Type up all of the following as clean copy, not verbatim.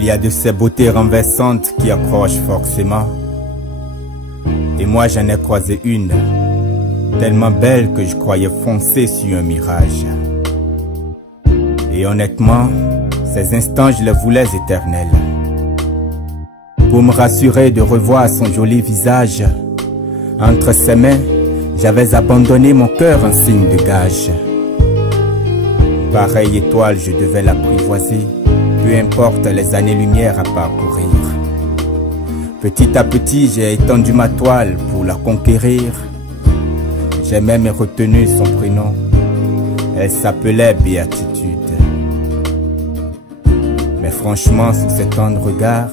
Il y a de ces beautés renversantes qui accrochent forcément. Et moi j'en ai croisé une, tellement belle que je croyais foncer sur un mirage. Et honnêtement, ces instants je les voulais éternels. Pour me rassurer de revoir son joli visage, entre ses mains, j'avais abandonné mon cœur en signe de gage. Pareille étoile, je devais l'apprivoiser, peu importe les années-lumière à parcourir. Petit à petit, j'ai étendu ma toile pour la conquérir. J'ai même retenu son prénom. Elle s'appelait Béatitude. Mais franchement, sous cet tendre regard,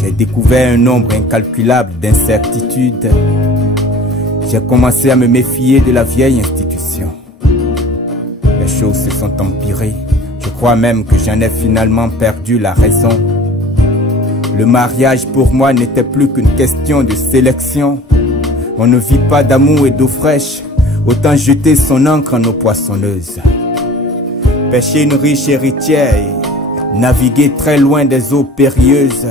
j'ai découvert un nombre incalculable d'incertitudes. J'ai commencé à me méfier de la vieille institution. Les choses se sont empirées. Je crois même que j'en ai finalement perdu la raison. Le mariage pour moi n'était plus qu'une question de sélection. On ne vit pas d'amour et d'eau fraîche. Autant jeter son encre en eau poissonneuse. Pêcher une riche héritière et naviguer très loin des eaux périlleuses.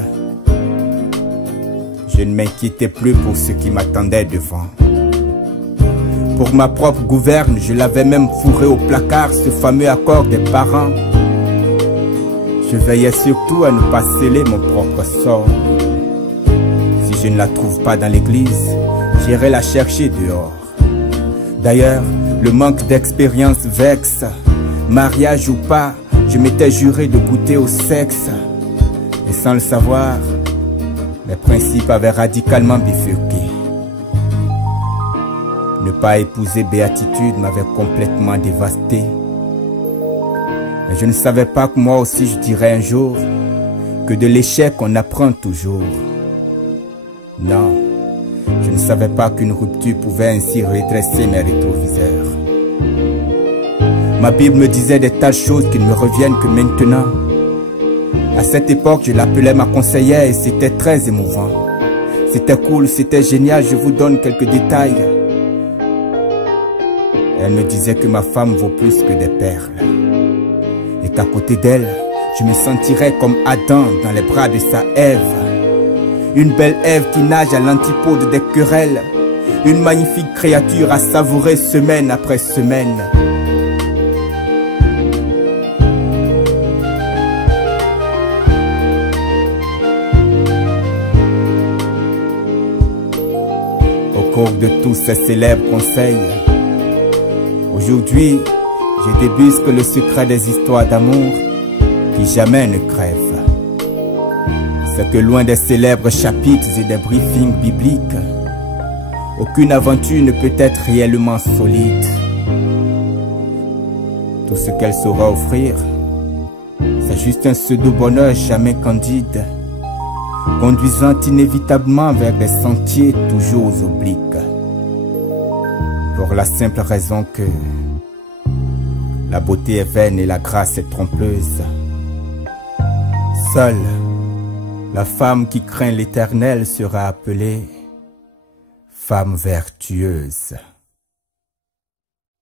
Je ne m'inquiétais plus pour ce qui m'attendait devant. Pour ma propre gouverne, je l'avais même fourré au placard, ce fameux accord des parents. Je veillais surtout à ne pas sceller mon propre sort. Si je ne la trouve pas dans l'église, j'irai la chercher dehors. D'ailleurs, le manque d'expérience vexe. Mariage ou pas, je m'étais juré de goûter au sexe. Et sans le savoir, mes principes avaient radicalement bifurqué. Ne pas épouser Béatitude m'avait complètement dévasté. Mais je ne savais pas que moi aussi je dirais un jour que de l'échec on apprend toujours. Non, je ne savais pas qu'une rupture pouvait ainsi redresser mes rétroviseurs. Ma Bible me disait des tas de choses qui ne me reviennent que maintenant. À cette époque, je l'appelais ma conseillère et c'était très émouvant. C'était cool, c'était génial, je vous donne quelques détails. Elle me disait que ma femme vaut plus que des perles. Et qu'à côté d'elle, je me sentirais comme Adam dans les bras de sa Ève. Une belle Ève qui nage à l'antipode des querelles. Une magnifique créature à savourer semaine après semaine. Au cours de tous ces célèbres conseils, aujourd'hui, je débusque le secret des histoires d'amour qui jamais ne crèvent. C'est que loin des célèbres chapitres et des briefings bibliques, aucune aventure ne peut être réellement solide. Tout ce qu'elle saura offrir, c'est juste un pseudo-bonheur jamais candide, conduisant inévitablement vers des sentiers toujours obliques. Pour la simple raison que la beauté est vaine et la grâce est trompeuse. Seule la femme qui craint l'Éternel sera appelée femme vertueuse.